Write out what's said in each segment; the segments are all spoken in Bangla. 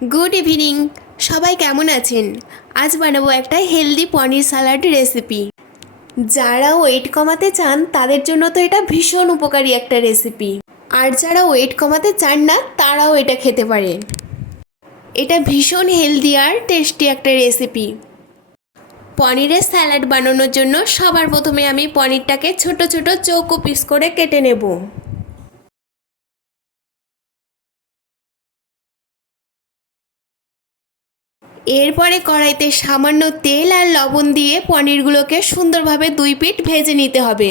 গুড ইভিনিং সবাই কেমন আছেন? আজ বানাবো একটা হেলদি পনির সালাড রেসিপি যারা ওয়েট কমাতে চান, তাদের জন্য তো এটা ভীষণ উপকারী একটা রেসিপি আর যারা ওয়েট কমাতে চান না, তারাও এটা খেতে পারে। এটা ভীষণ হেলদি আর টেস্টি একটা রেসিপি পনিরের স্যালাড বানানোর জন্য সবার প্রথমে আমি পনিরটাকে ছোট ছোট চৌকো পিস করে কেটে নেব। এরপরে কড়াইতে সামান্য তেল আর লবণ দিয়ে পনিরগুলোকে সুন্দরভাবে দুই পিঠ ভেজে নিতে হবে।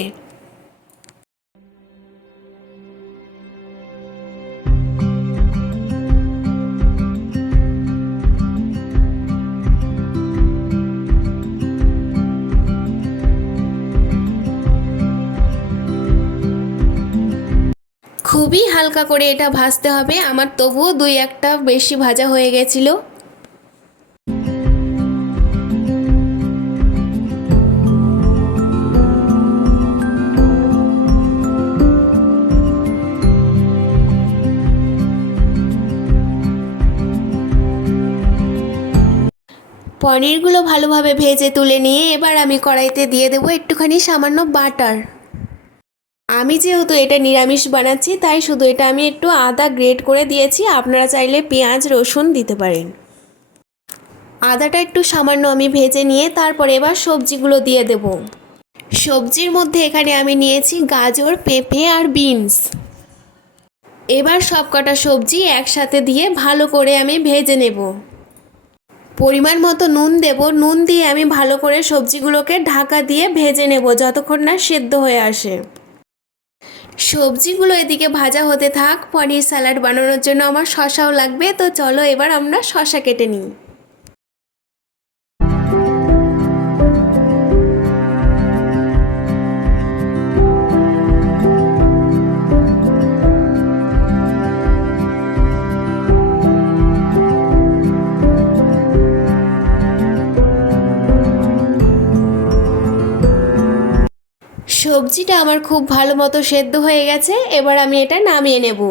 খুবই হালকা করে এটা ভাজতে হবে। আমার তবুও দুই একটা বেশি ভাজা হয়ে গেছিল। পনিরগুলো ভালোভাবে ভেজে তুলে নিয়ে এবার আমি কড়াইতে দিয়ে দেবো একটুখানি সামান্য বাটার। আমি যেহেতু এটা নিরামিষ বানাচ্ছি, তাই শুধু এটা আমি একটু আদা গ্রেট করে দিয়েছি। আপনারা চাইলে পেঁয়াজ, রসুন দিতে পারেন। আদাটা একটু সামান্য আমি ভেজে নিয়ে তারপরে এবার সবজিগুলো দিয়ে দেব। সবজির মধ্যে এখানে আমি নিয়েছি গাজর, পেঁপে আর বিনস। এবার সব কটা সবজি একসাথে দিয়ে ভালো করে আমি ভেজে নেব। পরিমাণ মতো নুন দেব। নুন দিয়ে আমি ভালো করে সবজিগুলোকে ঢাকা দিয়ে ভেজে নেব যতক্ষণ না সেদ্ধ হয়ে আসে। সবজিগুলো এদিকে ভাজা হতে থাক। পনির স্যালাড বানানোর জন্য আমার শশাও লাগবে। তো চলো এবার আমরা শশা কেটে নিই। সবজিটা আমার খুব ভালো মতো সেদ্ধ হয়ে গেছে, এবার আমি এটা নামিয়ে নেব।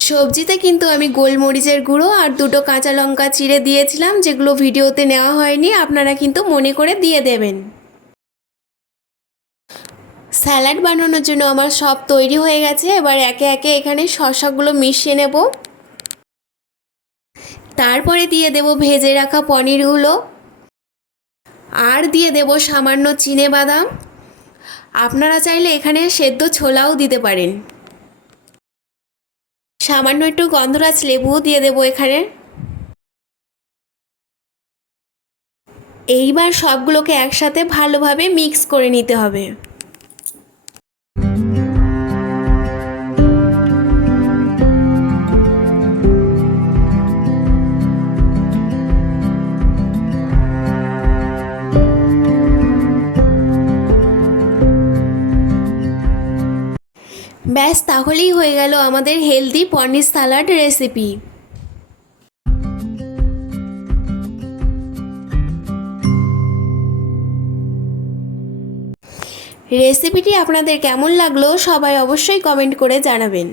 সবজিতে কিন্তু আমি গোলমরিচের গুঁড়ো আর দুটো কাঁচা লঙ্কা চিড়ে দিয়েছিলাম, যেগুলো ভিডিওতে নেওয়া হয়নি, আপনারা কিন্তু মনে করে দিয়ে দেবেন। স্যালাড বানানোর জন্য আমার সব তৈরি হয়ে গেছে, এবার একে একে এখানে শশাগুলো মিশিয়ে নেব। তারপরে দিয়ে দেব ভেজে রাখা পনিরগুলো। আর দিয়ে দেব সামান্য চিনে বাদাম। আপনারা চাইলে এখানে সেদ্ধ ছোলাও দিতে পারেন। সামান্য একটু গন্ধরাজ লেবুও দিয়ে দেবো এখানে। এইবার সবগুলোকে একসাথে ভালোভাবে মিক্স করে নিতে হবে। ব্যাস, তাহলেই হয়ে গেল আমাদের হেলদি পনির সালাড রেসিপি রেসিপিটি আপনাদের কেমন লাগল সবাই অবশ্যই কমেন্ট করে জানাবেন।